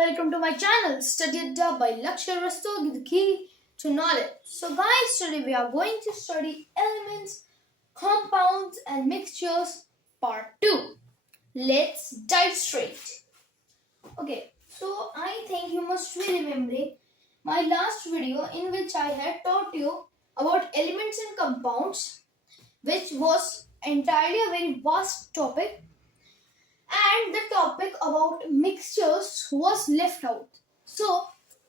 welcome to my channel Study Dub by Lakshya Rastogi, the key to knowledge. So guys, today we are going to study elements, compounds and mixtures part 2. Let's dive straight. Okay, so I think you must be remembering my last video in which I had taught you about elements and compounds, which was entirely a very vast topic, and the topic about mixtures was left out. So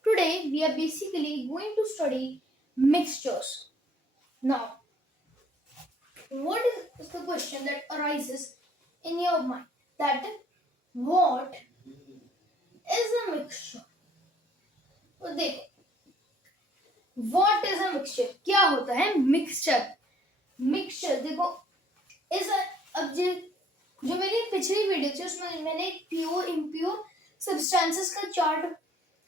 today we are basically going to study mixtures. Now, what is the question that arises in your mind? That what is a mixture? तो देखो, what is a mixture? क्या होता है mixture? Mixture देखो इस अब जो मेरी पिछली वीडियो थी उसमें मैंने प्योर इम्प्योर सब्सटेंसेस का चार्ट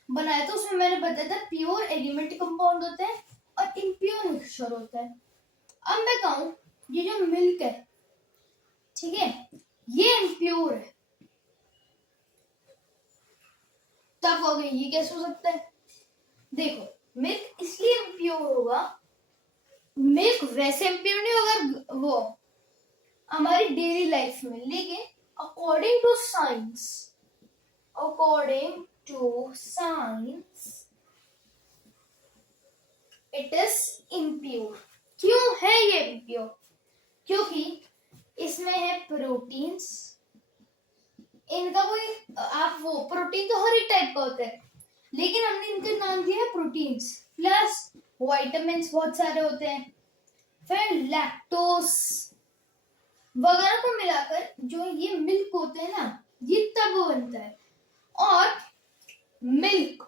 बनाया था. उसमें मैंने बताया था प्योर एलिमेंट कंपाउंड होते हैं और इम्प्योर मिक्सचर होता है. अब मैं कहूं ये जो मिल्क है, ठीक है, ये इम्प्योर है, तब हो गई ये कैसे हो सकता है? देखो, मिल्क इसलिए इम्प्योर होगा, मिल्क वैसे इम्प्योर नहीं होगा वो हमारी डेली लाइफ में, लेकिन according to science it is impure. क्यों है ये इम्प्योर? क्योंकि इसमें है प्रोटीन्स. इनका कोई आप वो प्रोटीन तो हर एक टाइप का होता है, लेकिन हमने इनका नाम दिया है प्रोटीन्स. प्लस विटामिन्स बहुत सारे होते हैं, फिर लैक्टोज वगैरह को मिलाकर जो ये मिल्क होते हैं ना, ये तब बनता है. और मिल्क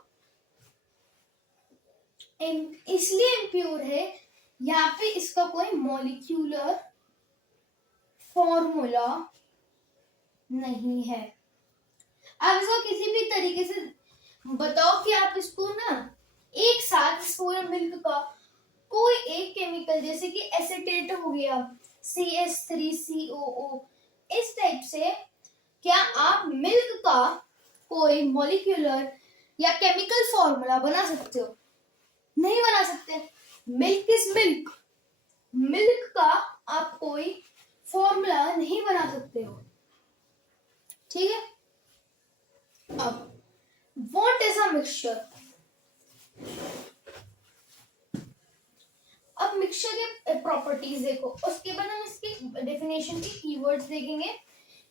इसलिए इम्प्योर है, यहाँ पे इसका कोई मॉलिक्यूलर फॉर्मूला नहीं है. आप इसको किसी भी तरीके से बताओ कि आप इसको ना एक साथ इस पूरे मिल्क का कोई एक केमिकल, जैसे कि एसीटेट हो गया CH3COO, इस टाइप से क्या आप मिल्क का कोई मॉलिक्यूलर या केमिकल फॉर्मूला बना सकते हो? नहीं बना सकते. Milk is milk. मिल्क का आप कोई फॉर्मूला नहीं बना सकते हो, ठीक है. अब व्हाट इज अ मिक्सचर? अब मिक्सचर के प्रॉपर्टीज देखो, उसके बाद हम इसकी डेफिनेशन की कीवर्ड्स देखेंगे.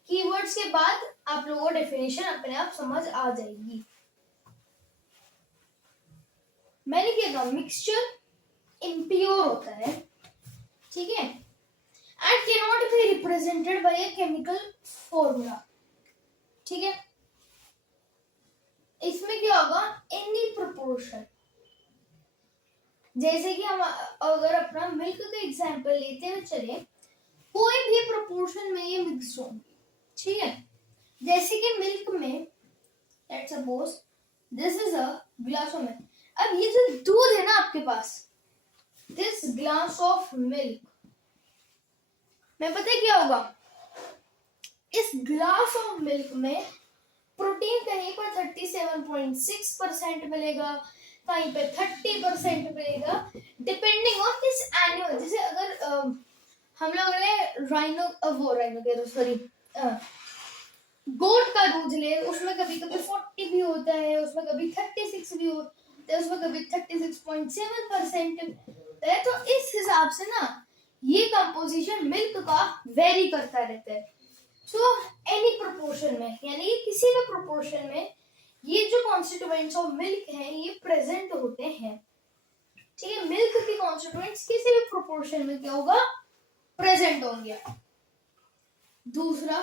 कीवर्ड्स के बाद आप लोगों को डेफिनेशन अपने आप समझ आ जाएगी. मैंने क्या कहा, मिक्सचर इम्प्योर होता है, ठीक है, and can not be represented by a chemical formula, ठीक है. इसमें क्या होगा, एनी प्रोपोर्शन. जैसे कि हम अगर अपना मिल्क का एग्जांपल लेते हुए चले, कोई भी प्रोपोर्शन में ये मिक्स होंगे, ठीक है. जैसे कि मिल्क में let's suppose this is a glass of milk. अब ये जो दूध है ना आपके पास, दिस ग्लास ऑफ मिल्क में पता है क्या होगा, इस ग्लास ऑफ मिल्क में प्रोटीन कहीं पर 37.6% मिलेगा, कहीं पे 30% मिलेगा, डिपेंडिंग ऑन दिस एनिमल. जैसे अगर हम लोग ने गोट का दूध ले, उसमें कभी कभी 40 भी होता है, उसमें कभी 36 भी होता है, उसमें कभी 36.7% है. तो इस हिसाब से ना ये कंपोजिशन मिल्क का वेरी करता रहता है. सो एनी प्रोपोर्शन में, यानी कि किसी भी प्रोपोर्शन में ये जो कॉन्स्टिट्यूएंट्स ऑफ मिल्क हैं ये प्रेजेंट होते हैं, ठीक है. मिल्क के कॉन्स्टिट्यूएंट्स किसी भी प्रोपोर्शन में क्या होगा, प्रेजेंट होंगे. दूसरा,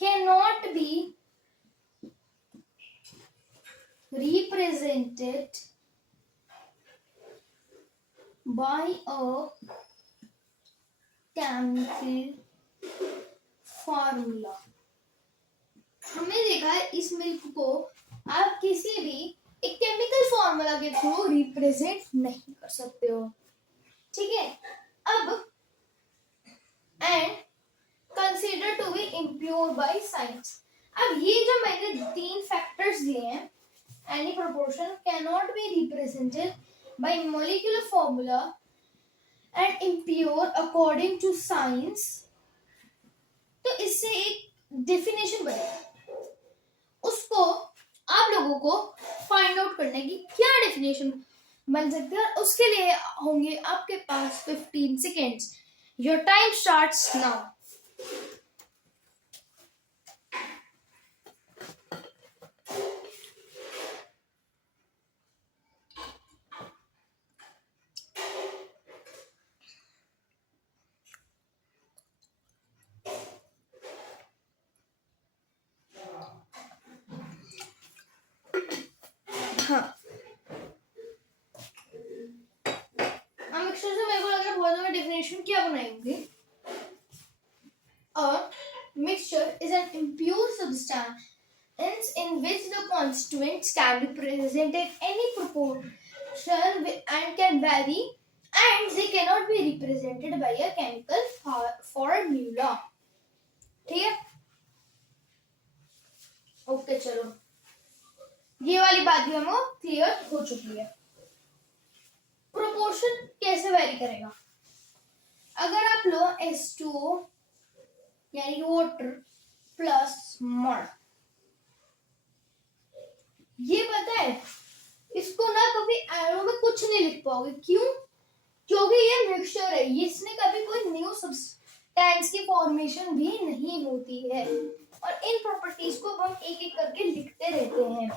can not be represented by a chemical formula. हमने देखा है इस मिल्क को आप किसी भी एक केमिकल फॉर्मूला के थ्रू रिप्रेजेंट नहीं कर सकते हो, ठीक है. अब and consider to be impure by science. अब ये जो मैंने 3 फैक्टर्स दिए हैं, any proportion cannot be represented by molecular formula and impure according to science, तो इससे एक डेफिनेशन बनेगा, उसको आप लोगों को फाइंड आउट करने की क्या डेफिनेशन बन सकती है, और उसके लिए होंगे आपके पास 15 seconds. Your time starts now. हाँ, मिक्सचर से मेरे को लग रहा है बहुत ज्यादा डेफिनेशन क्या बनाएंगे. A mixture is an impure substance in which the constituents can be present in any proportion and can vary, and they cannot be represented by a chemical formula. ठीक है, ओके चलो, ये वाली बात भी हमको क्लियर हो चुकी है. प्रोपोर्शन कैसे वेरी करेगा? अगर आप लो H2O यानी वाटर प्लस मड, ये पता है इसको ना कभी एरो में कुछ नहीं लिख पाओगे. क्यों? क्योंकि ये मिक्सचर है, ये इसमें कभी कोई न्यू सब्सटेंस की फॉर्मेशन भी नहीं होती है, और इन प्रॉपर्टीज को हम एक एक करके लिखते रहते हैं.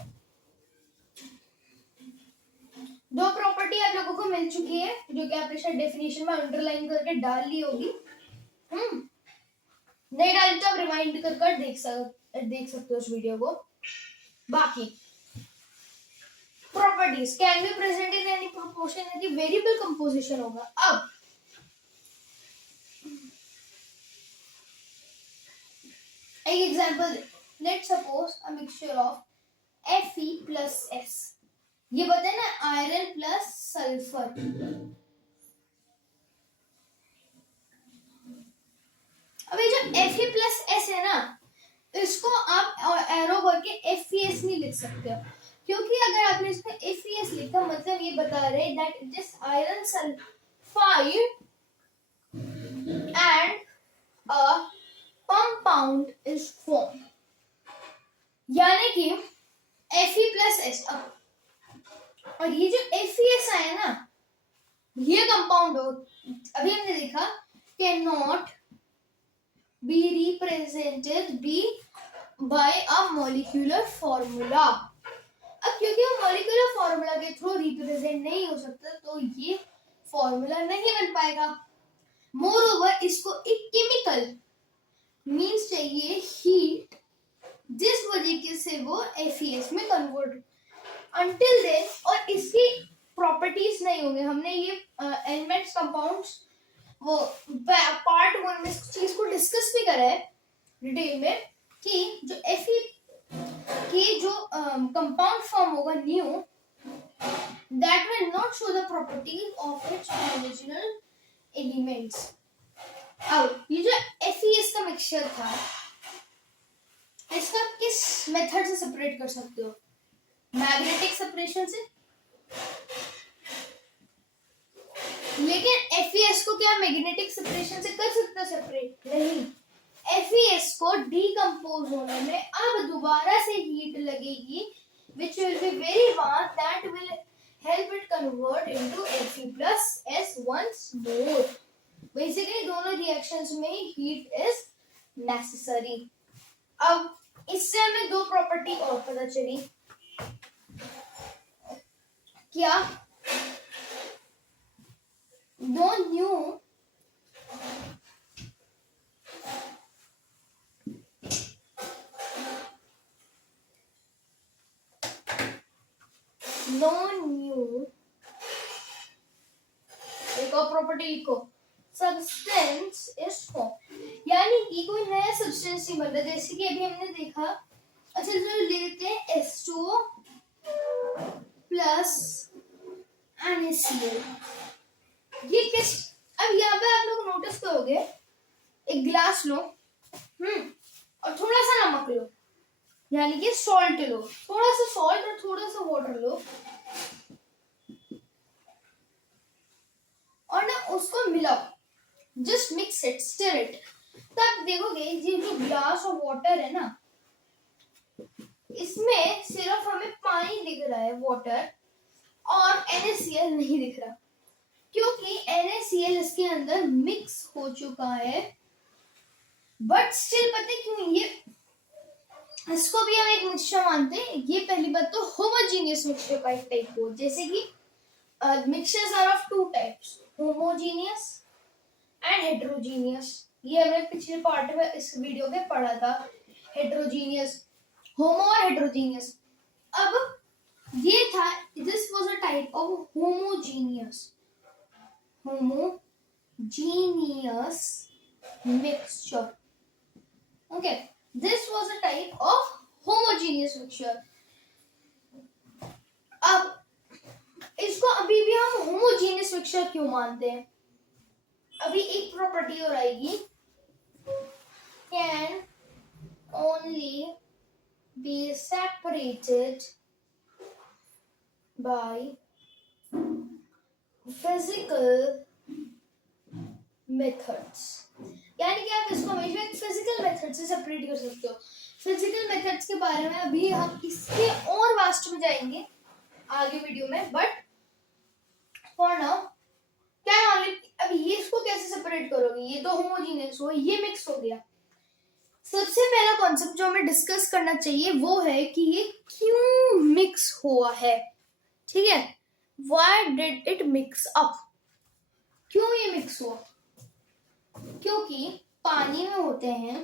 दो प्रॉपर्टी आप लोगों को मिल चुकी है, जो कि आपने शायद डेफिनेशन में अंडरलाइन करके डाल ली होगी. नहीं डाली तो आप रिमाइंड कर देख सकते हो उस वीडियो को. बाकी properties can be present in any proportion यदि वेरिएबल कंपोजिशन होगा. अब एक example, let's suppose a mixture of Fe plus S. ये बताए ना आयरन प्लस सल्फर. अब ये जो Fe plus S है ना, इसको आप एरो करके FeS नहीं लिख सकते हो, क्योंकि अगर आपने इसमें FeS लिखा मतलब ये बता रहे that this iron sulphide and a compound is form, यानी कि Fe plus S. और ये जो FeS आया ना, ये कंपाउंड हो, अभी हमने देखा cannot be represented be by a molecular formula. अब क्योंकि वो मॉलिक्यूलर फॉर्मूला के थ्रू रिप्रेजेंट नहीं हो सकता, तो ये फॉर्मूला नहीं बन पाएगा. मोर ओवर इसको एक केमिकल मींस चाहिए हीट, जिस वजह से वो FeS में कन्वर्ट. Until then, और इसकी प्रॉपर्टीज नहीं होंगे. हमने ये एलिमेंट्स कंपाउंड्स वो पार्ट 1 में इस चीज को डिस्कस भी करा है डिटेल में, कि जो Fe की जो कंपाउंड फॉर्म होगा new, that will not show the properties of its original elements. अब ये जो FeS का मिक्सचर था, इसका किस मेथड से सेपरेट कर सकते हो? मैग्नेटिक सेपरेशन से. लेकिन FeS को क्या मैग्नेटिक सेपरेशन से कर सकते हो सेपरेट? नहीं. FeS को डीकंपोज होने में अब दोबारा से हीट लगेगी, which will be very fast, that will help it convert into Fe plus S once more. Basically दोनों रिएक्शंस में हीट इज नेसेसरी. अब इससे हमें दो प्रॉपर्टी और पता चली. क्या? दो न्यू एक और प्रॉपर्टी लिखो, सब्सटेंस इज फॉर्म, यानी कि कोई नया सब्सटेंस नहीं बनता. जैसे कि अभी हमने देखा, अच्छा चलो लेते हैं H2O प्लस NaCl. ये किस, अब यहाँ पे आप लोग नोटिस करोगे, एक ग्लास लो और थोड़ा सा नमक लो, यानी कि सॉल्ट लो, थोड़ा सा सॉल्ट और थोड़ा सा वाटर लो और ना उसको मिलाओ, just mix it, stir it. तब देखोगे ये जो ग्लास और वाटर है ना, इसमें सिर्फ हमें पानी दिख रहा है, वाटर, और NaCl नहीं दिख रहा, क्योंकि NaCl इसके अंदर मिक्स हो चुका है। बट स्टिल पता है क्यों ये, इसको भी हम एक मिक्सचर मानते हैं। ये पहली बात तो होमोजीनियस मिक्सचर का एक टाइप हो, जैसे कि mixtures are of two types, homogeneous and heterogeneous. ये हमने पिछले पार्ट में इस वीडियो में पढ़ा था, हेटेरोजीनियस, होमो और हेटेरोजीनियस। अब ये था, this was a type of homogeneous mixture. Okay, this was a type of homogeneous mixture. अब इसको अभी भी हम होमोजेनियस मिक्सचर क्यों मानते हैं? अभी एक प्रॉपर्टी और आएगी, can only be separated by physical methods. यानी कि आप इसको हमेशा एक फिजिकल मेथड से सेपरेट कर सकते हो। फिजिकल मेथड्स के बारे में अभी हम इसके और वास्ट में जाएंगे आगे वीडियो में, बट फॉर नाउ क्या ओनली, अब ये इसको कैसे सेपरेट करोगे? ये तो होमोजेनियस हो, ये मिक्स हो गया। सबसे पहला कॉन्सेप्ट जो हमें डिस्कस करना चाहिए वो है कि ये क्यों मिक्स हुआ है, ठीक है? Why did it mix up? क्यों ये मिक्स हुआ? क्योंकि पानी में होते हैं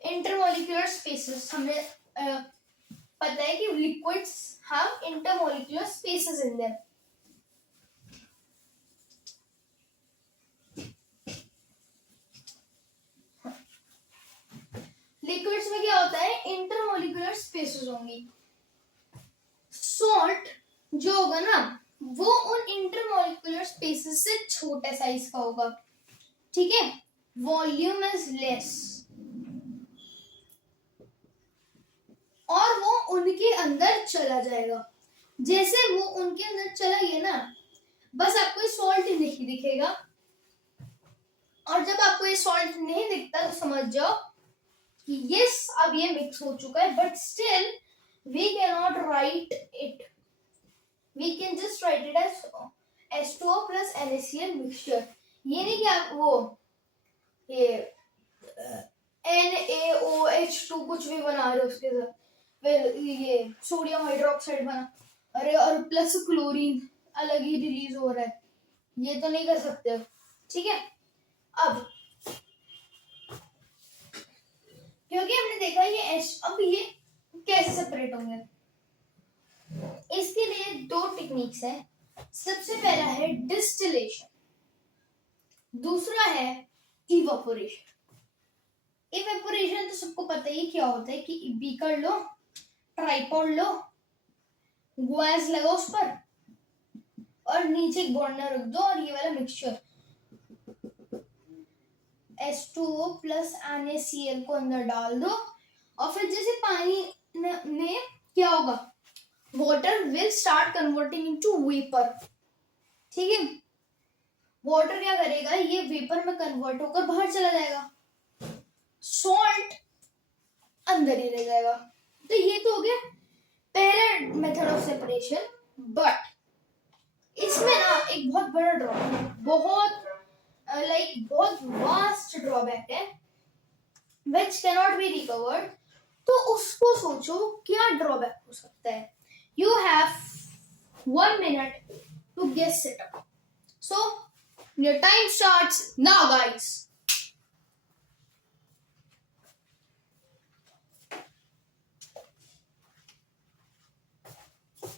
इंटरमोलिकुलर स्पेसेस। हमें पता है कि liquids have intermolecular spaces in them. Liquids में क्या होता है? इंटरमोलिकुलर स्पेसेस होंगी। सॉल्ट जो होगा ना, वो उन इंटरमोलिकुलर स्पेसेस से छोटे साइज का होगा, ठीक है? वॉल्यूम इज लेस, और वो उनके अंदर चला जाएगा। जैसे वो उनके अंदर चला गया ना, बस आपको सॉल्ट नहीं दिखेगा, और जब आपको ये सॉल्ट नहीं दिखता तो समझ जाओ कि यस अब ये मिक्स हो चुका है। But still we cannot write it, we can just write it as H2O plus NaCl mixture. ये नहीं कि आप वो ये NaOH2 कुछ भी बना रहे हो उसके साथ, फिर ये सोडियम हाइड्रोक्साइड बना, अरे और प्लस क्लोरीन अलग ही रिलीज हो रहा है, ये तो नहीं कर सकते हो, ठीक है? अब क्योंकि हमने देखा ये अब ये कैसे सेपरेट होंगे, इसके लिए दो टेक्निक्स है। सबसे पहला है डिस्टिलेशन, दूसरा है इवेपोरेशन। इवेपोरेशन तो सबको पता ही क्या होता है कि बीकर लो, ट्राइपॉड लो, गैस लगाओ उस पर, और नीचे एक बर्नर रख दो, और ये वाला मिक्सचर H2O plus NaCl को अंदर डाल दो, और फिर जैसे पानी में क्या होगा, water will start converting into vapour, ठीक है? वाटर क्या करेगा, ये वेपर में कन्वर्ट होकर बाहर चला जाएगा, सॉल्ट अंदर ही रह जाएगा। तो ये तो हो गया पहला मेथड ऑफ सेपरेशन। बट इसमें ना एक बहुत बड़ा ड्रॉबैक, बहुत बहुत वास्ट ड्रॉबैक है which cannot be recovered। तो उसको सोचो क्या ड्रॉबैक हो सकता है। You have 1 minute to guess it up. So your time starts now, guys.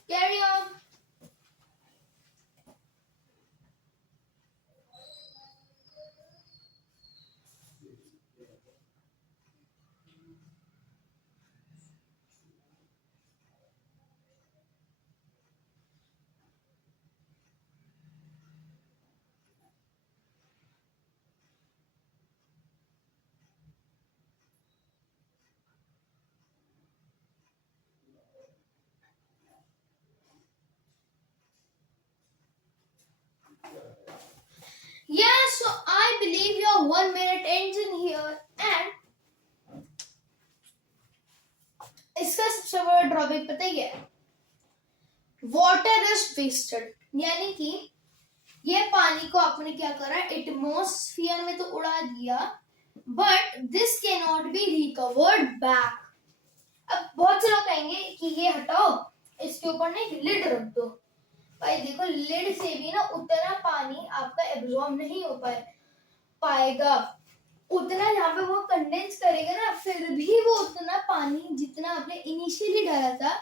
Carry on. Yeah, so I believe your 1 minute ends in here and इसका सबसे बड़ा ड्रॉबैक पता ही है, वाटर इज वेस्टेड, यानी कि ये पानी को आपने क्या करा, एटमॉस्फेयर में तो उड़ा दिया, but this can not be recovered back. अब बहुत से लोग कहेंगे कि ये हटाओ, इसके ऊपर ना एक लिड रख दो। भाई देखो, लिड से भी ना उतना पानी आपका एब्जॉर्ब नहीं हो पाएगा, उतना यहाँ पे वो कंडेंस करेगा ना, फिर भी वो उतना पानी जितना आपने इनिशियली डाला था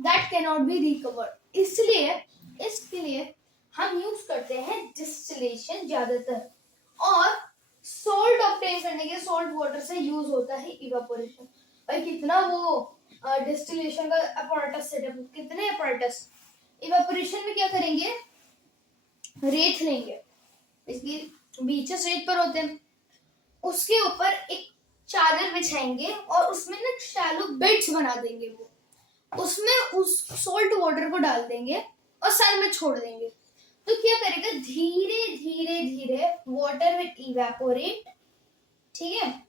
that can not be recovered. इसलिए इसके लिए हम यूज करते हैं डिस्टिलेशन ज्यादातर, और सॉल्ट ऑब्टेन करने के सॉल्ट वाटर से यूज होता है इवापोरेशन। भाई कितना वो डिस्टिलेशन का अपैरेटस सेटअप, कितने अपैरेटस। इवापोरेशन में क्या करेंगे, रेत लेंगे, इसलिए बीचेस रेत पर होते हैं, उसके ऊपर एक चादर बिछाएंगे और उसमें ना शैलो बेड्स बना देंगे, वो उसमें उस सॉल्ट वाटर को डाल देंगे और सन में छोड़ देंगे। तो क्या करेगा, धीरे धीरे धीरे वाटर विल इवेपोरेट, ठीक है,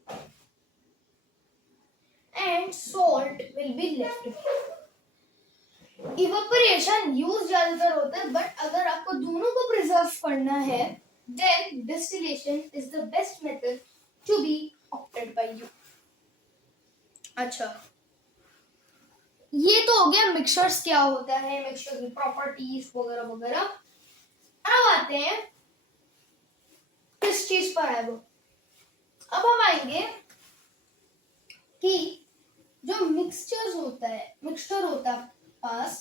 and salt will be left. Evaporation use ज्यादातर होता है, बट अगर आपको दोनों को प्रिजर्व करना है then distillation is the best method to be opted by you. अच्छा, ये तो हो गया मिक्सचर्स क्या होता है, मिक्सचर की प्रॉपर्टीज वगैरह वगैरह। अब आते हैं किस चीज पर है वो, अब हम आएंगे कि जो मिक्सचर होता है पास,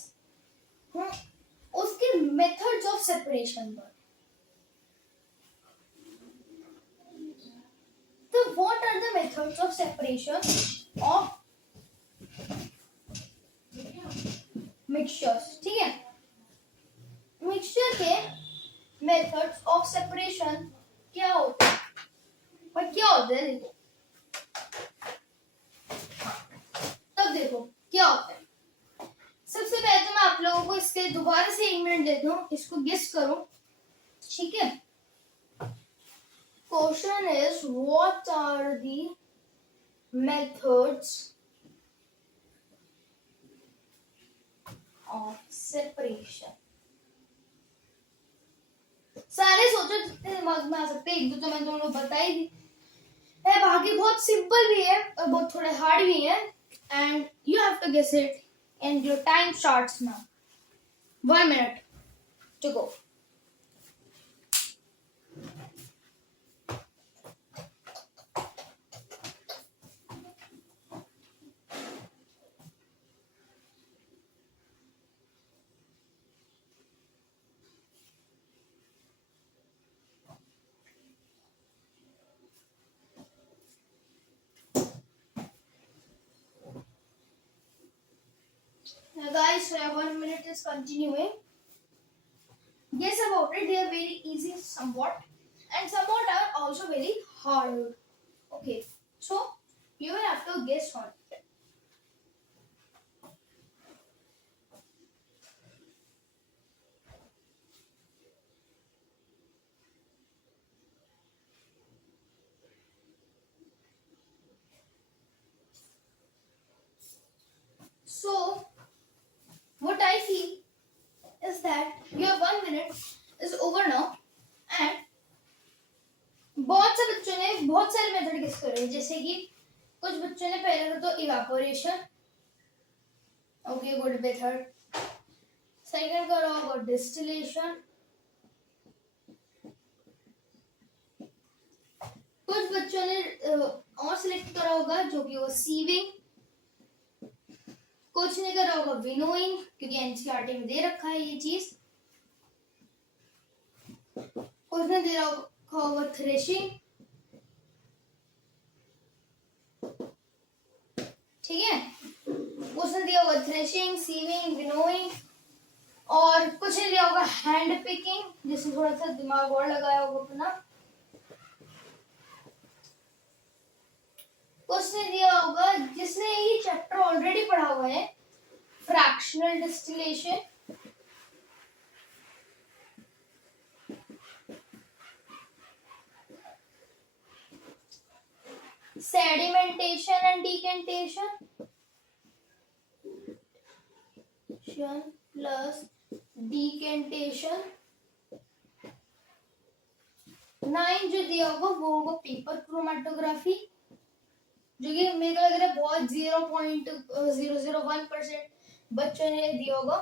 उसके मेथड्स ऑफ सेपरेशन पर। तो what are the methods of separation of mixtures, ठीक है। मिक्सचर के मेथड्स ऑफ सेपरेशन क्या होते हैं, पर क्या होते हैं, देखो तब देखो क्या होता है। सबसे पहले तो मैं आप लोगों को इसके दोबारा से 1 मिनट देता हूँ, इसको गेस करो, ठीक है। Question is what are the methods of separation. सारे सोचो जितने दिमाग में आ सकते हैं, एक दो तो मैं तुम लोग बता ही दी है, बाकी बहुत सिंपल भी है और बहुत थोड़े हार्ड भी है, and you have to guess it and your time starts now. 1 minute to go. Now guys, 1 minute is continuing. Guess about it, they are very easy somewhat, and somewhat are also very hard. Okay, so you will have to guess on it. So what I feel is that your 1 minute is over now, and बहुत से बच्चों ने बहुत सारे method guess करे, जैसे कि कुछ बच्चों ने पहले तो evaporation, okay good method, second करा होगा डिस्टिलेशन, कुछ बच्चों ने और सिलेक्ट करा होगा जो कि वो सीविंग, कुछ ने करा होगा विनोइंग, क्योंकि एनसीईआरटी में दे रखा है ये चीज, कुछ ने दे रखा होगा थ्रेशिंग, ठीक है, कुछ ने दिया होगा थ्रेशिंग, सीविंग, विनोइंग, और कुछ ने दिया होगा हैंड पिकिंग, जिसमें थोड़ा सा दिमाग और लगाया होगा अपना, कुछ ने दिया होगा जिसने ये चैप्टर ऑलरेडी पढ़ा हुआ है, fractional distillation, sedimentation and decantation plus decantation. 9 जो दिया होगा वो होगा पेपर क्रोमेटोग्राफी, जो कि मेरे को लग रहा है बहुत 0.001% बच्चों ने दिया होगा।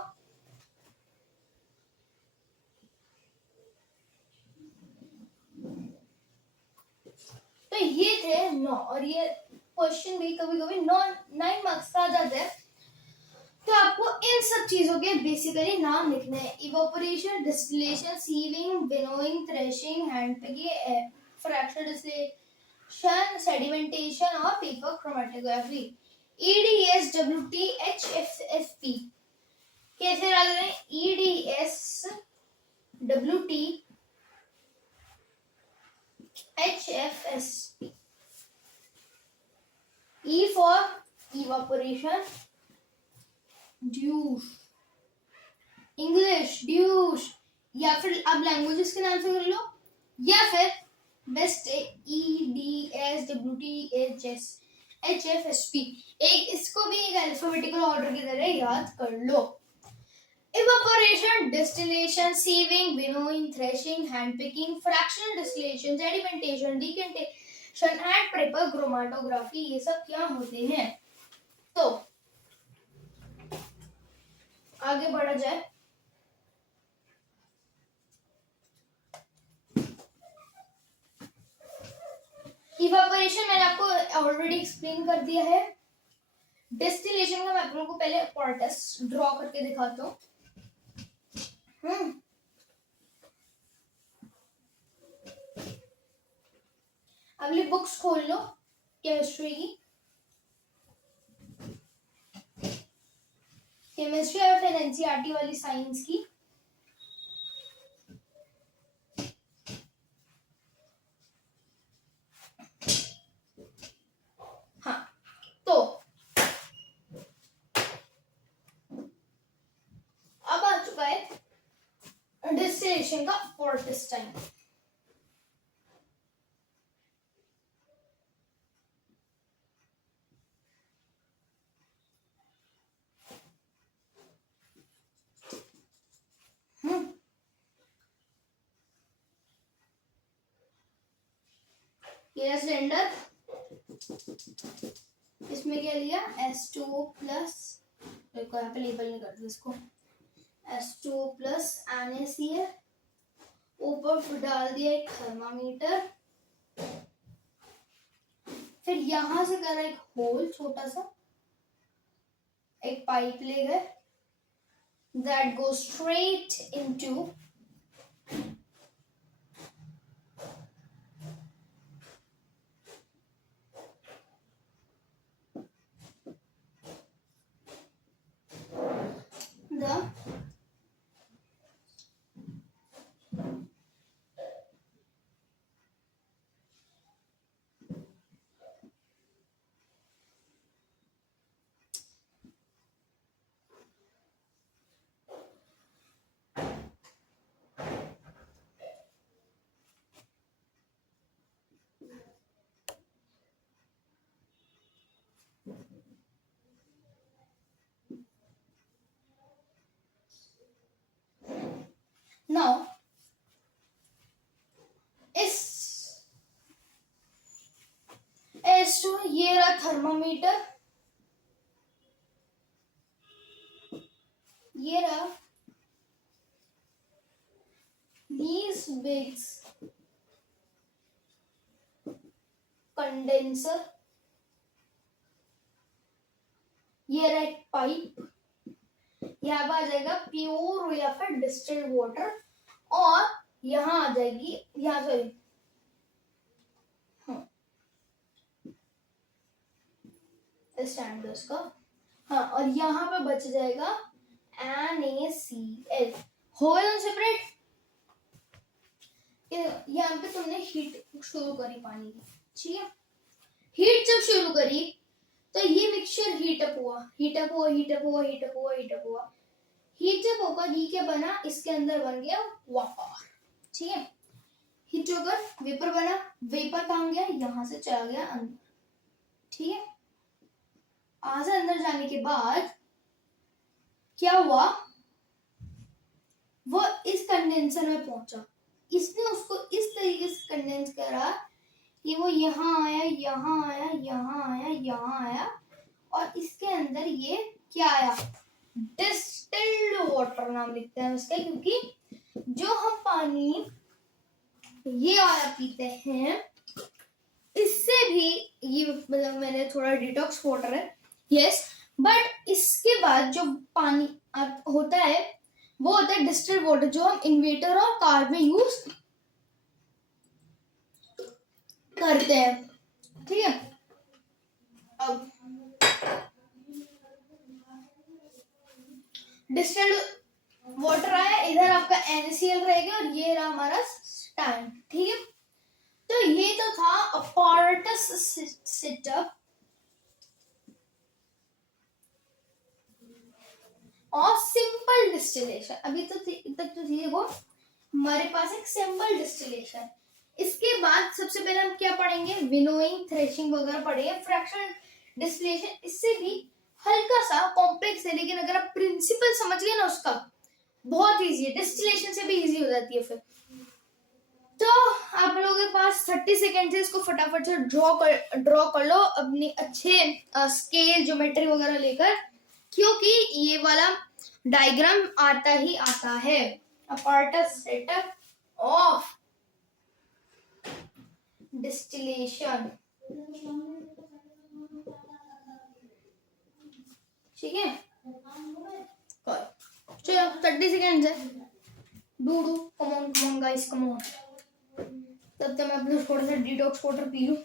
तो ये थे 9, और ये क्वेश्चन भी कभी कभी 9 मार्क्स का आ जाता है। तो आपको इन सब चीजों के बेसिकली नाम लिखने हैं: evaporation, distillation, sieving, winnowing, threshing, hand picking, fractional distillation, sedimentation और paper chromatography. EDS, WT, HFSP कैसे डाल रहे हैं? EDS, WT, HFSP. E for evaporation, douche, English douche, या फिर आप लैंग्वेजेस के नाम से कर लो, या फिर बेस्ट EDS, WT, HFSP। एक इसको भी एक अल्फाबेटिकल ऑर्डर की तरह याद कर लो। Evaporation, distillation, sieving, winnowing, threshing, handpicking, fractional distillation, sedimentation, decantation and paper chromatography, ये सब क्या होते हैं? तो आगे बढ़ा जाए। इवेपोरेशन मैंने आपको ऑलरेडी एक्सप्लेन कर दिया है। डिस्टिलेशन का मैं आप लोगों को पहले प्रोसेस ड्रॉ करके दिखाता हूँ। अगली बुक्स खोल लो केमिस्ट्री की, केमिस्ट्री और फिर एनसीईआरटी वाली साइंस की। हाँ, तो अब आ चुका है डिस्टिलेशन का फोर्थ टाइम। ये सिलेंडर, इसमें क्या लिया? H2O प्लस, देखो यहाँ पे लेबल नहीं करते इसको, H2O प्लस NaCl, ऊपर डाल दिया एक थर्मामीटर, फिर यहां से करा एक होल छोटा सा, एक पाइप ले गए, that goes straight into the now इस H2, ये रहा थर्मामीटर, ये रहा these bigs कंडेंसर, ये रहा एक पाइप, यहाँ पर आ जाएगा प्योर या फिर डिस्टिल्ड वाटर, और यहाँ आ जाएगी, यहाँ सॉरी स्टैंड का, हाँ, और यहाँ पे बच जाएगा NaCl, होल सेपरेट। यहाँ पे तुमने हीट शुरू करी पानी की, ठीक है, हीट जब शुरू करी तो ये मिक्सचर हीटअप हुआ, हीटअप हुआ, हीटअप हुआ, हीटअप हुआ, हीटअप हुआ, हीटअप होकर ही क्या बना? इसके अंदर बन गया वापर, ठीक है, हीट होकर वेपर बना, वेपर कहाँ गया? यहाँ से चला गया अंदर, ठीक है, आधा अंदर जाने के बाद क्या हुआ, वो इस कंडेंसर में पहुंचा। इसने उसको इस तरीके से कंडेंस करा कि वो यहाँ आया, यहाँ आया, यहाँ आया, यहाँ आया, और इसके अंदर ये क्या आया, डिस्टिल्ड वाटर नाम लिखते हैं उसका, क्योंकि जो हम पानी ये वाला पीते हैं इससे भी ये मतलब मैंने थोड़ा डिटॉक्स वाटर है, यस, बट इसके बाद जो पानी होता है वो होता है डिस्टिल्ड वाटर, जो हम इन्वर्टर और कार में यूज करते हैं। ठीक है, अब डिस्टिल्ड वाटर आया, इधर आपका NaCl रहेगा और ये रहा हमारा टैंक। ठीक है, तो ये तो था apparatus सेटअप और सिंपल डिस्टिलेशन। अभी तो तक तो थी वो हमारे पास एक सिंपल डिस्टिलेशन। इसके बाद सबसे पहले हम क्या पढ़ेंगे, विनोइंग, थ्रेशिंग वगैरह पढ़ेंगे। फ्रैक्शनल डिस्टिलेशन इससे भी हल्का सा कॉम्प्लेक्स है, लेकिन अगर आप प्रिंसिपल समझ गए ना उसका, बहुत इजी है, डिस्टिलेशन से भी इजी हो जाती है। फिर तो आप लोगों के पास 30 सेकेंड है, इसको फटाफट से ड्रॉ कर लो अपनी अच्छे स्केल ज्योमेट्री वगैरह लेकर, क्योंकि ये वाला डायग्राम आता ही आता है। apparatus setup of distillation. ठीक है, चलो 30 सेकेंड है, do come on guys, come on. तब तक मैं अपना थोड़ा सा डिटॉक्स वाटर पी लूं।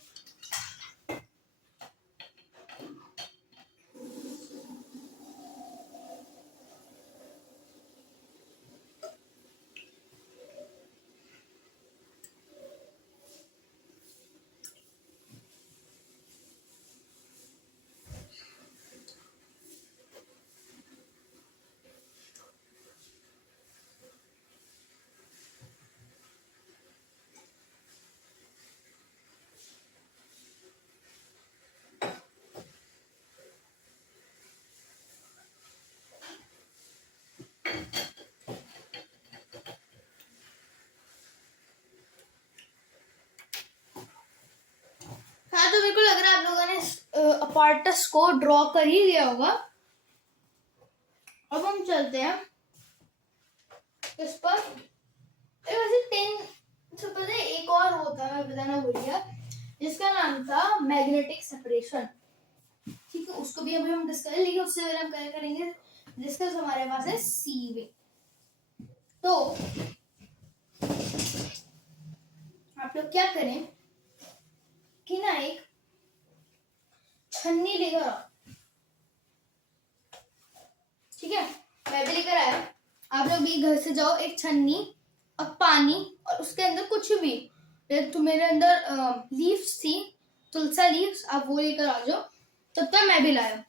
तो मेरे को लग रहा है आप लोगों ने apparatus को ड्रॉ कर ही लिया होगा। अब हम चलते हैं इस पर। वैसे 10 से पहले एक और होता है, मैं बताना भूल गया, जिसका नाम था मैग्नेटिक सेपरेशन। ठीक है, उसको भी अभी हम डिस्कस करें, लेकिन उससे पहले हम क्या करेंगे, डिस्कस हमारे पास है सीविंग। तो आप लोग क्या करें कि ना एक छन्नी लेकर आओ। ठीक है, मैं भी लेकर आया, आप लोग भी घर से जाओ, एक छन्नी और पानी, और उसके अंदर कुछ भी, तो मेरे अंदर लीव्स थी, तुलसा लीव्स, आप वो लेकर आ जाओ। तब तक मैं भी लाया।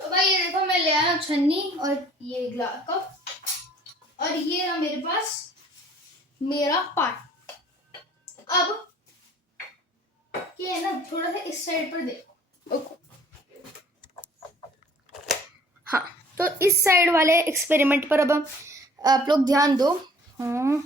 तो भाई ये देखो, मैं ले आया छन्नी और ये ग्लास कप, और ये रहा मेरे पास मेरा पार्ट। अब ये है ना, थोड़ा सा इस साइड पर देखो। हाँ, तो इस साइड वाले एक्सपेरिमेंट पर अब आप लोग ध्यान दो। हाँ,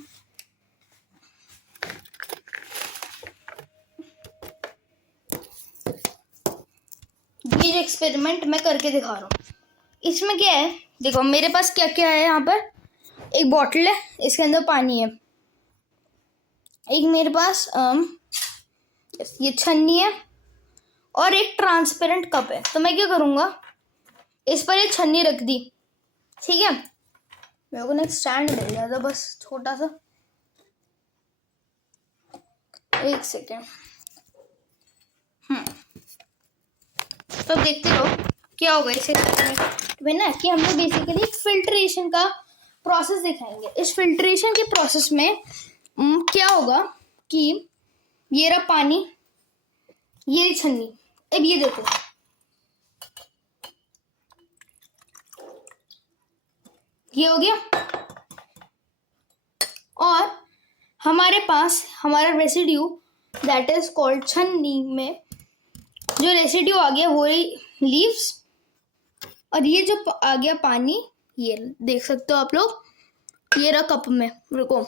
ये जो एक्सपेरिमेंट मैं करके दिखा रहा हूँ, इसमें क्या है, देखो मेरे पास क्या क्या है। यहाँ पर एक बॉटल है, इसके अंदर पानी है। एक मेरे पास ये छन्नी है, और एक ट्रांसपेरेंट कप है। तो मैं क्या करूँगा, इस पर ये छन्नी रख दी, ठीक है, मेरे को ना एक स्टैंड मिल गया था बस छोटा सा, एक सेकेंड। तो देखते रहो क्या होगा इसे में ना, कि हम लोग बेसिकली फिल्ट्रेशन का प्रोसेस दिखाएंगे। इस फिल्ट्रेशन के प्रोसेस में क्या होगा कि ये रहा पानी, ये रही छन्नी। अब ये देखो, ये हो गया, और हमारे पास हमारा रेसिड्यू दैट इज कॉल्ड छन्नी में जो रेसिड्यू आ गया वो लीव्स, और ये जो आ गया पानी, ये देख सकते हो आप लोग, ये रहा कप में। रुको,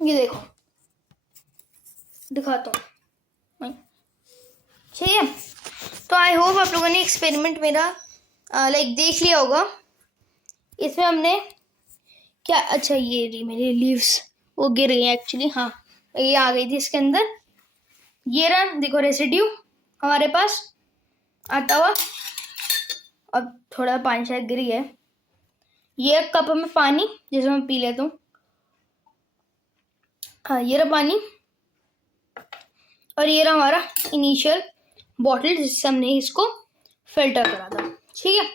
ये देखो दिखाता हूँ, ठीक है। तो आई होप आप लोगों ने एक्सपेरिमेंट मेरा लाइक देख लिया होगा। इसमें हमने क्या, अच्छा ये रही मेरी लीव्स, वो गिर गई एक्चुअली, हाँ ये आ गई थी इसके अंदर। ये रहा देखो रेसिड्यू हमारे पास आता हुआ, अब थोड़ा पानी शायद गिर गया। ये कप में पानी जिसे मैं पी लेता हूँ, हाँ ये रहा पानी, और ये रहा हमारा इनिशियल बॉटल जिससे हमने इसको फिल्टर करा था, ठीक है।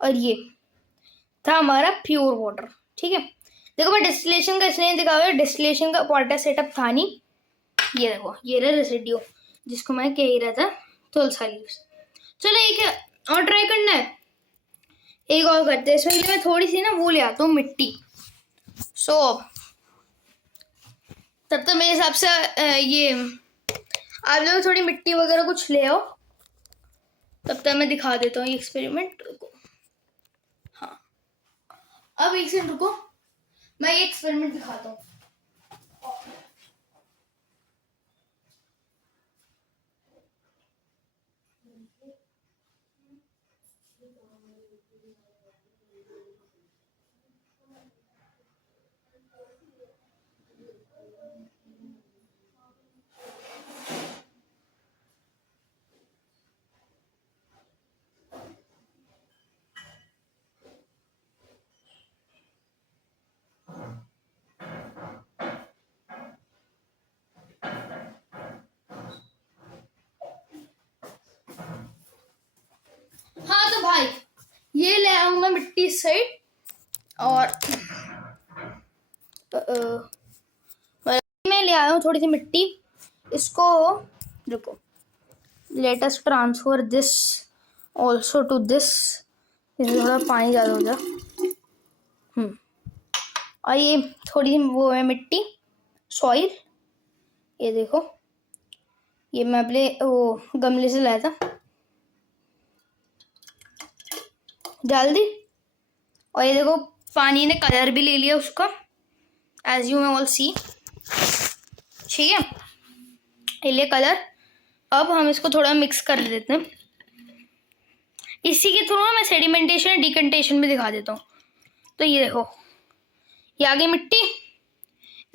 और ये था हमारा प्योर वाटर, ठीक है। देखो मैं डिस्टिलेशन का इसलिए दिखाया, डिस्टिलेशन का वाटर सेटअप था नहीं। ये देखो ये रहा रेसिड्यू जिसको मैं कह ही रहा था, तुलसा लीव्स। चलो एक और ट्राई करना है, एक और करते हैं। इसमें लिए मैं थोड़ी सी ना वो ले आता हूँ मिट्टी। सो तब तक मेरे हिसाब से ये आप लोग थोड़ी मिट्टी वगैरह कुछ ले आओ, तब तक मैं दिखा देता हूँ ये एक्सपेरिमेंट को। हाँ अब एक सेकंड रुको, मैं ये एक्सपेरिमेंट दिखाता हूँ। हाँ तो भाई ये ले आऊँ मैं मिट्टी इस साइड, और मैं ले आया हूँ थोड़ी सी मिट्टी। इसको रुको, let us transfer this also to this, थोड़ा पानी ज़्यादा हो जाए। और ये थोड़ी वो है मिट्टी, सॉइल, ये देखो ये मैं अपने वो गमले से लाया था, डाल दी। और ये देखो पानी ने कलर भी ले लिया उसका, एज यू मे ऑल सी, ठीक है। ये ले कलर। अब हम इसको थोड़ा मिक्स कर देते हैं। इसी के थ्रू मैं सेडिमेंटेशन और डिकंटेशन भी दिखा देता हूँ। तो ये देखो ये आ गई मिट्टी,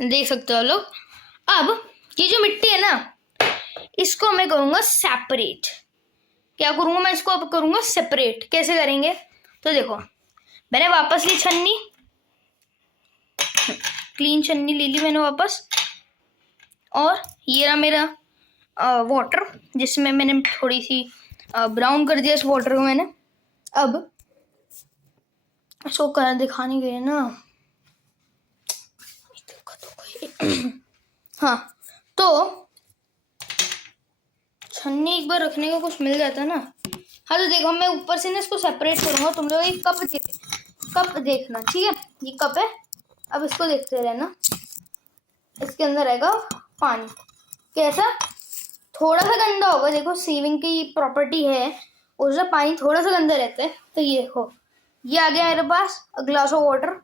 देख सकते हो लोग। अब ये जो मिट्टी है ना, इसको मैं करूँगा सेपरेट। क्या करूँगा मैं इसको, अब करूँगा सेपरेट। कैसे करेंगे, तो देखो मैंने वापस ली छन्नी, क्लीन छन्नी ले ली मैंने वापस, और ये रहा मेरा वाटर जिसमें मैंने थोड़ी सी ब्राउन कर दिया इस वाटर को मैंने। अब इसको कलर दिखाने के लिए ना हाँ तो छन्नी एक बार रखने को कुछ मिल जाता ना। हाँ तो देखो मैं ऊपर से ना इसको सेपरेट करूँगा। तुम लोग एक कप देखना, ठीक है। ये कप है, अब इसको देखते रहना। इसके अंदर रहेगा पानी, कैसा थोड़ा सा गंदा होगा। देखो सीविंग की प्रॉपर्टी है, उसमें पानी थोड़ा सा गंदा रहता है। तो ये देखो ये आ गया मेरे पास अ ग्लास ऑफ वाटर।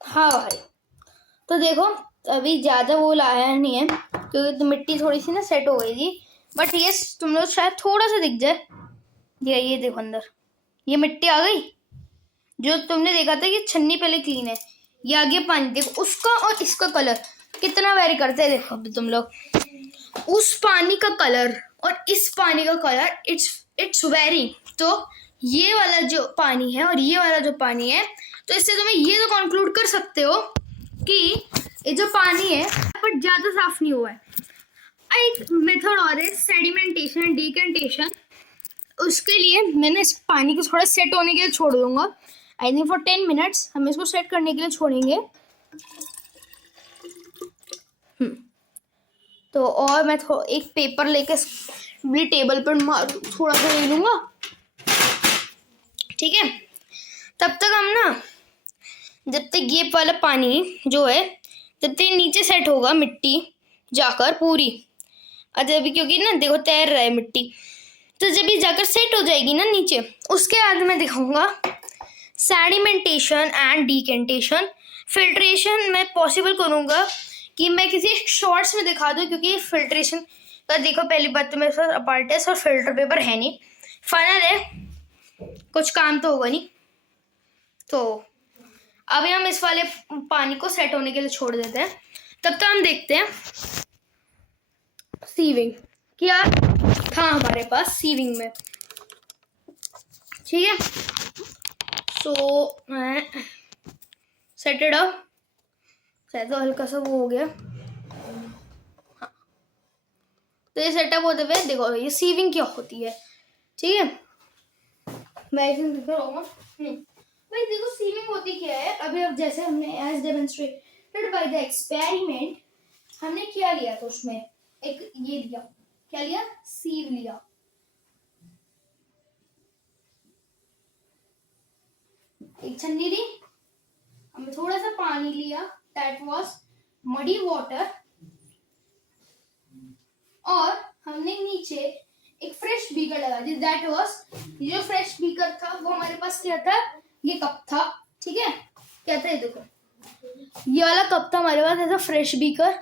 हाँ भाई तो देखो अभी ज़्यादा वो लाया नहीं है क्योंकि तो मिट्टी थोड़ी सी ना सेट हो गई थी। बट ये तुम लोग शायद थोड़ा सा दिख जाए, ये देखो अंदर ये मिट्टी आ गई। जो तुमने देखा था कि छन्नी पहले क्लीन है, ये आगे पानी, देखो उसका और इसका कलर कितना वेरी करते हैं। देखो अभी तुम लोग उस पानी का कलर और इस पानी का कलर इट्स वेरी। तो ये वाला जो पानी है और ये वाला जो पानी है, तो इससे तुम्हें ये तो कंक्लूड कर सकते हो कि ये जो पानी है पर ज़्यादा साफ नहीं हुआ है। एक मेथड और है सेडिमेंटेशन डिकेंटेशन। उसके लिए मैंने इस पानी को थोड़ा सेट होने के लिए छोड़ दूंगा। आई थिंक फॉर 10 मिनट्स हम इसको सेट करने के लिए छोड़ेंगे। तो और मैं एक पेपर लेके अपनी टेबल पर थोड़ा सा ले लूँगा, ठीक है। तब तक हम ना, जब तक ये वाला पानी जो है जब तक नीचे सेट होगा मिट्टी जाकर पूरी, अच्छा अभी क्योंकि ना देखो तैर रहा है मिट्टी, तो जब ये जाकर सेट हो जाएगी ना नीचे, उसके बाद मैं दिखाऊंगा सेडिमेंटेशन एंड डिकेंटेशन। फिल्ट्रेशन मैं पॉसिबल करूँगा कि मैं किसी शॉर्ट्स में दिखा दूँ, क्योंकि फिल्ट्रेशन का देखो पहली बात तो मेरे पास अपार्टेस और फिल्टर पेपर है नहीं, फाइनल है, कुछ काम तो होगा नहीं। तो अभी हम इस वाले पानी को सेट होने के लिए छोड़ देते हैं। तब तक हम देखते हैं सीविंग क्या था हमारे पास सीविंग में, ठीक है। सो मैं सेटेड अप शायद तो हल्का सा वो हो गया। हाँ, तो ये सेटअप होते हुए देखो ये सीविंग क्या होती है, ठीक है। मैं इसे दिखा रहा हूँ भाई, देखो सीविंग होती क्या है। अभी अब जैसे हमने as demonstrated by the experiment हमने क्या लिया था, उसमें एक ये लिया, क्या लिया, सीव लिया, एक छन्नी ली, हमने थोड़ा सा पानी लिया, दैट वाज मडी वाटर, और हमने नीचे एक फ्रेश बीकर लगा दी, दैट वाज, जो फ्रेश बीकर था वो हमारे पास क्या था, ये कप था, ठीक है। क्या था ये देखो, ये वाला कप था हमारे पास ऐसा फ्रेश बीकर,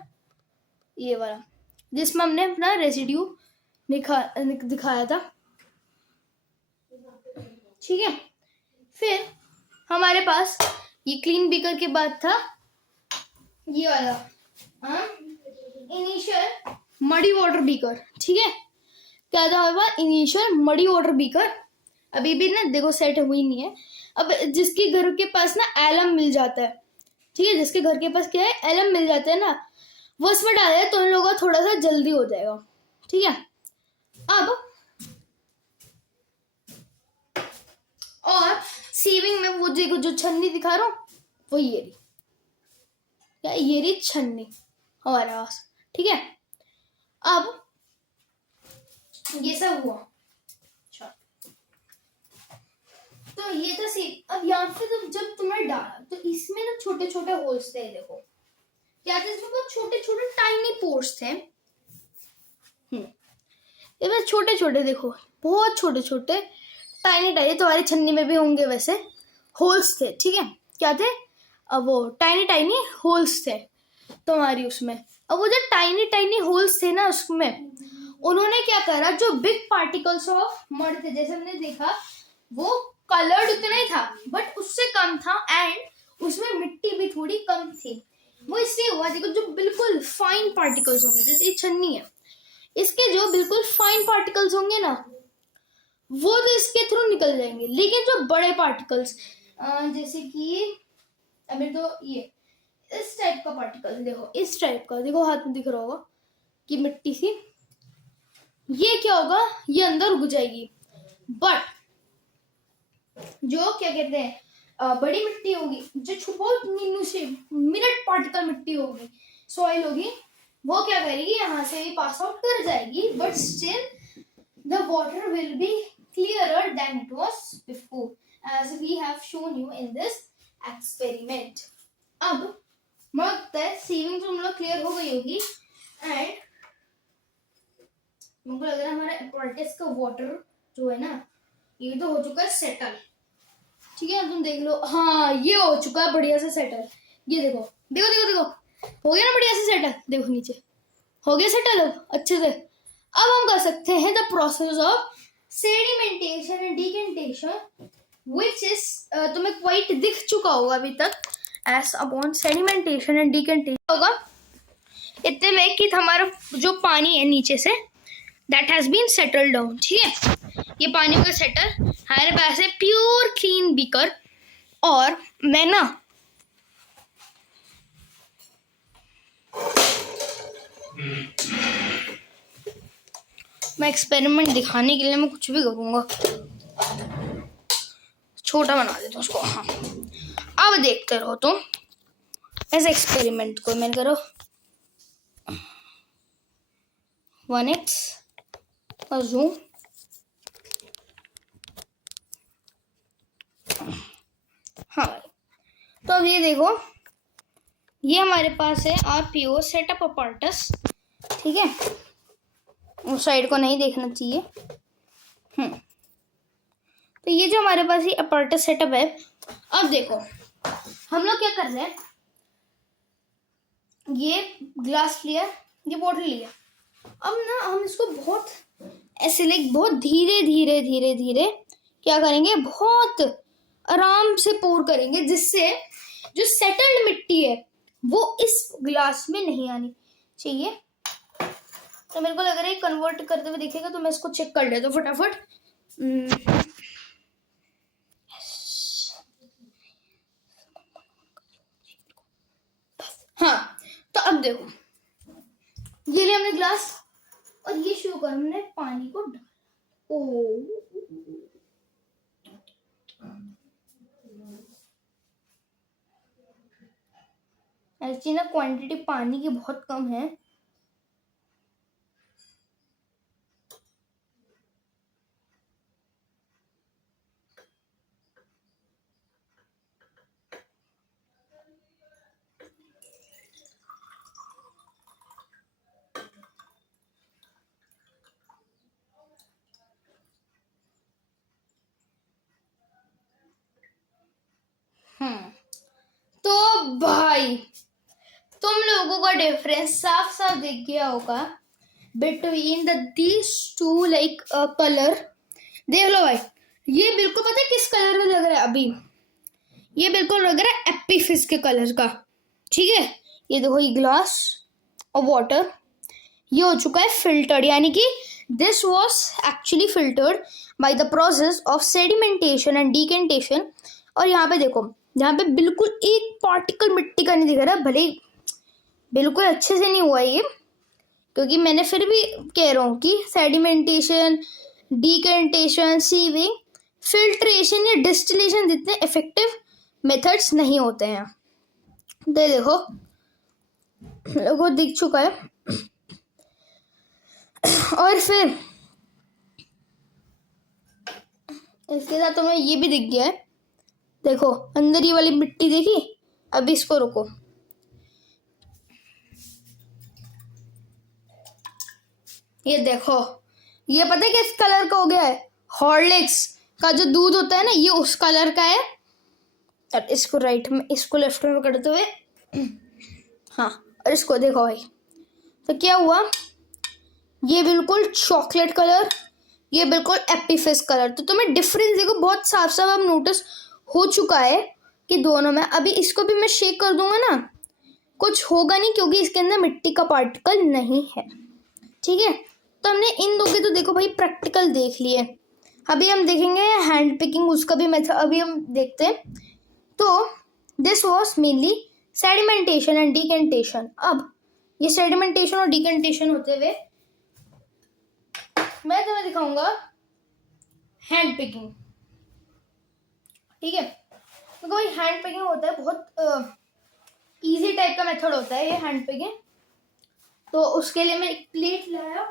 ये वाला जिसमें हमने अपना रेसिड्यू दिखाया था, ठीक है। फिर हमारे पास ये क्लीन बीकर के बाद था ये वाला इनिशियल मडी वाटर बीकर, ठीक है। क्या था हमारे पास, इनिशियल मडी वाटर बीकर। अभी भी ना देखो सेट हुई नहीं है। अब जिसके घर के पास ना एलम मिल जाता है, ठीक है, जिसके घर के पास क्या है एलम मिल जाता है ना, वो इसमें डाले तो उन लोगों का थोड़ा सा जल्दी हो जाएगा, ठीक है। अब और सीविंग में वो देखो जो छन्नी दिखा रहा हूँ वो ये रही, या ये रही छन्नी हमारे पास, ठीक है। अब ये सब हुआ, तो ये था सीव। अब यहाँ पे तो जब तुमने डाला तो इसमें ना छोटे छोटे होल्स थे, देखो क्या थे इसमें, बहुत छोटे छोटे टाइनी पोर्स थे। ये बस छोटे छोटे देखो, बहुत छोटे छोटे टाइनी, तुम्हारी छन्नी में भी होंगे वैसे होल्स थे, ठीक है। क्या थे, अब वो टाइनी होल्स थे तुम्हारी उसमें। अब वो जो टाइनी होल्स थे ना उसमें, उन्होंने क्या करा, जो बिग पार्टिकल्स ऑफ मड थे, जैसे हमने देखा वो कलर्ड उतना ही था बट उससे कम था, एंड उसमें मिट्टी भी थोड़ी कम थी। वो इसलिए हुआ, देखो जो बिल्कुल फाइन पार्टिकल्स होंगे, जैसे ये छन्नी है, इसके जो बिल्कुल फाइन पार्टिकल्स होंगे ना वो तो इसके थ्रू निकल जाएंगे, लेकिन जो बड़े पार्टिकल्स जैसे कि अभी तो ये इस टाइप का पार्टिकल, देखो इस टाइप का, देखो हाथ में दिख रहा होगा कि मिट्टी सी, ये क्या होगा, ये अंदर घुस जाएगी। बट जो क्या कहते हैं बड़ी मिट्टी होगी, जो बहुत नीनू से मिनट पार्टिकल मिट्टी होगी, सॉइल होगी, वो क्या करेगी, यहाँ से भी पास आउट कर जाएगी, but still the water will be clearer than it was before, as we have shown you in this experiment. अब मुझे लगता है सीविंग तो मतलब क्लियर हो गई होगी, एंड मुझे लग रहा है हमारा अपार्टेस का वाटर जो है ना, ये तो हो चुका है सेटल, ठीक है। तुम देख लो, हाँ ये हो चुका है बढ़िया से सेटल, ये देखो देखो देखो देखो, हो गया ना बढ़िया से सेटल, देखो नीचे हो गया सेटल अब अच्छे से। अब हम कर सकते हैं the process of sedimentation and decantation, which is तुम्हें क्वाइट दिख चुका होगा अभी तक, as upon sedimentation and decantation होगा इतने में कि हमारा जो पानी है नीचे से that has been settled down. ठीक है, ये पानी का सेटल हमारे पास है प्योर क्लीन बीकर. और मैं ना मैं एक्सपेरिमेंट दिखाने के लिए मैं कुछ भी करूँगा. छोटा बना देता हूँ उसको. हाँ, अब देखते रहो तुम ऐसे एक्सपेरिमेंट को. मैंने करो 1x का जूम. हाँ, तो अब ये देखो, ये हमारे पास है R P O setup apparatus. ठीक है, उस साइड को नहीं देखना चाहिए. तो ये जो हमारे पास ये अपार्टस सेटअप है. अब देखो हम लोग क्या कर रहे हैं, ये ग्लास लिया, ये बॉटल लिया. अब ना हम इसको बहुत ऐसे लाइक बहुत धीरे धीरे धीरे धीरे क्या करेंगे, बहुत आराम से पोर करेंगे, जिससे जो सेटल्ड मिट्टी है वो इस ग्लास में नहीं आनी चाहिए. तो मेरे को लग रहा है कन्वर्ट करते हुए दिखेगा, तो मैं इसको चेक कर लेता हूँ फटाफट. हाँ, तो अब देखो ये लिया हमने ग्लास और ये शुरू कर हमने पानी को डाल. ओ ऐसी ना क्वांटिटी पानी की बहुत कम है. तो भाई तुम लोगों का डिफरेंस साफ साफ दिख गया होगा between the these two like colour. देख लो भाई, ये बिल्कुल पता है किस कलर का लग रहा है अभी, ये बिल्कुल लग रहा है एप्पीफिस के कलर का. ठीक है, ये देखो ये ग्लास और वाटर ये हो चुका है फिल्टर्ड, यानी कि this was actually filtered by the process of sedimentation and decantation. और यहाँ पे देखो, यहाँ पे बिल्कुल एक पार्टिकल मिट्टी का नहीं दिख रहा, भले बिल्कुल अच्छे से नहीं हुआ ये, क्योंकि मैंने फिर भी कह रहा हूँ कि सेडिमेंटेशन, डिकेंटेशन, सीविंग, फिल्ट्रेशन या डिस्टिलेशन जितने इफेक्टिव मेथड्स नहीं होते हैं. देखो लोगों दिख चुका है. और फिर इसके साथ तुम्हें ये भी दिख गया है. देखो अंदर ये वाली मिट्टी देखी. अब इसको रुको, ये देखो, ये पता है किस कलर का हो गया है, हॉर्लिक्स का जो दूध होता है ना, ये उस कलर का है. और इसको राइट में, इसको लेफ्ट में करते हुए, हाँ, और इसको देखो भाई, तो क्या हुआ, ये बिल्कुल चॉकलेट कलर, ये बिल्कुल एप्पीफिस कलर. तो तुम्हें डिफरेंस देखो बहुत साफ साफ अब नोटिस हो चुका है कि दोनों में. अभी इसको भी मैं शेक कर दूंगा ना, कुछ होगा नहीं, क्योंकि इसके अंदर मिट्टी का पार्टिकल नहीं है. ठीक है, तो हमने इन दो के तो देखो भाई प्रैक्टिकल देख लिए. अभी हम देखेंगे हैंड पिकिंग, उसका भी मेथड अभी हम देखते हैं. तो this was mainly sedimentation and decantation. अब ये सेडिमेंटेशन और डिकेंटेशन होते हुए मैं तुम्हें दिखाऊंगा हैंड पिकिंग. ठीक है, तो भाई हैंड पिकिंग होता है बहुत इजी टाइप का मेथड होता है ये हैंड पिकिंग. तो उसके लिए मैं एक प्लेट लाया.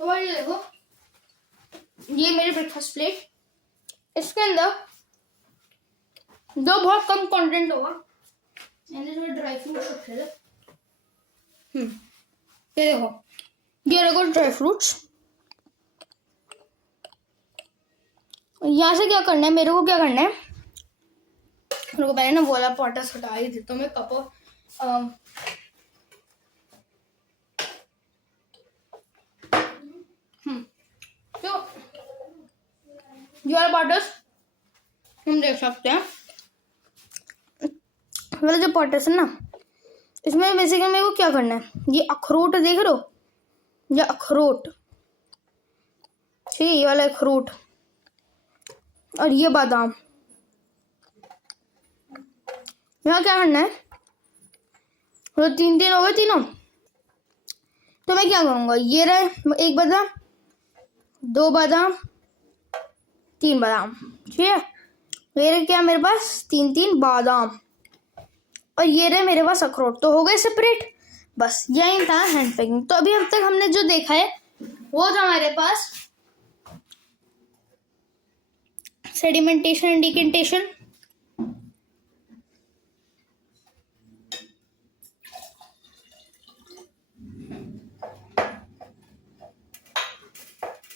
तो भाई देखो, ये मेरी ब्रेकफास्ट प्लेट, इसके अंदर दो बहुत कम कंटेंट होगा. मैंने थोड़ा ड्राई फ्रूट्स रखे थे. ये देखो, ये देखो ड्राई फ्रूट्स. यहाँ से क्या करना है, मेरे को क्या करना है, मेरे को पहले ना वाला पॉटस हटा ही देता हूँ मैं. कप तो ये वाला पॉटर्स हम देख सकते हैं, वाला जो पॉटर्स है ना, इसमें बेसिकली मेरे को क्या करना है, ये अखरोट देख रहे हो, ये अखरोट, ठीक है, ये वाला अखरोट और ये बादाम, यहाँ क्या करना है, तो 3 हो गए तीनों। तो मैं क्या करूँगा, ये रहे 1 बादाम, 2 बादाम, 3 बादाम, ठीक है, ये रहे क्या मेरे पास 3 बादाम, और ये रहे मेरे पास अखरोट, तो हो गए सेपरेट। बस यही था हैंड पैकिंग। तो अभी अब तक हमने जो देखा है वो था हमारे पास सेडिमेंटेशन एंड डिकेंटेशन,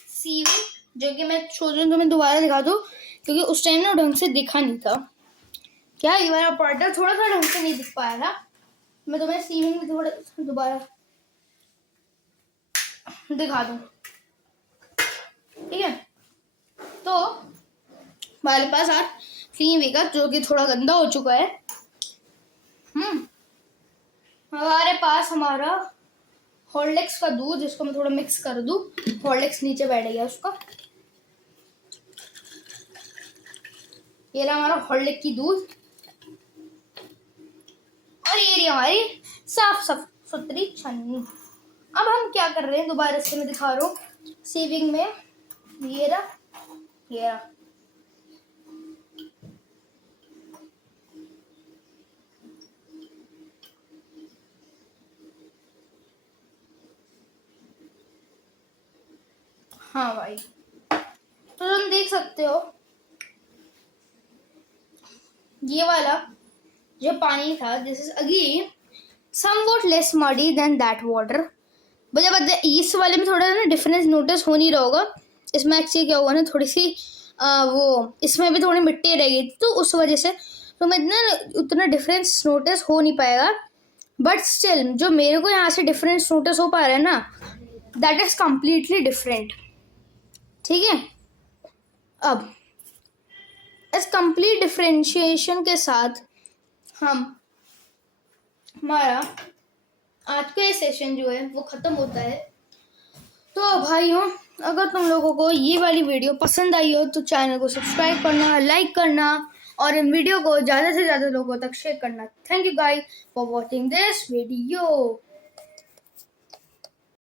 सीविंग, जो कि मैं सोच रही हूँ तुम्हें दोबारा दिखा दूँ क्योंकि उस टाइम ना ढंग से दिखा नहीं था। क्या ये वाला पार्टर थोड़ा सा ढंग से नहीं दिख पाया था, मैं तुम्हें सीविंग में थोड़ा दोबारा दिखा दूँ, ठीक है। तो हमारे पास आज क्लीन वे का, जो कि थोड़ा गंदा हो चुका है। हमारे पास हमारा हॉर्लिक्स का दूध, जिसको मैं थोड़ा मिक्स कर दूं, हॉर्लिक्स नीचे बैठ गया उसका, ये रहा हमारा हॉर्लिक्स की दूध, और ये रही हमारी साफ सुथरी छन्नी। अब हम क्या कर रहे हैं, दोबारा से मैं दिखा रहा हूँ सीविंग में, ये रहा, ये रहा, हाँ भाई, तो तुम देख सकते हो ये वाला जो पानी था, this is again somewhat less muddy than that water, but इस वाले में थोड़ा ना डिफरेंस नोटिस हो नहीं रहा होगा। इसमें एक्चुअली क्या हुआ ना, थोड़ी सी वो इसमें भी थोड़ी मिट्टी रह गई थी, तो उस वजह से तो मैं उतना डिफरेंस नोटिस हो नहीं पाएगा, बट स्टिल जो मेरे को यहाँ से डिफरेंस नोटिस हो पा रहा है ना, दैट इज कम्प्लीटली डिफरेंट, ठीक है। अब इस कंप्लीट डिफरेंशिएशन के साथ हमारा आज का ये सेशन जो है वो ख़त्म होता है। तो भाइयों, अगर तुम लोगों को ये वाली वीडियो पसंद आई हो तो चैनल को सब्सक्राइब करना, लाइक करना और इन वीडियो को ज़्यादा से ज़्यादा लोगों तक शेयर करना। Thank you guys for watching this video.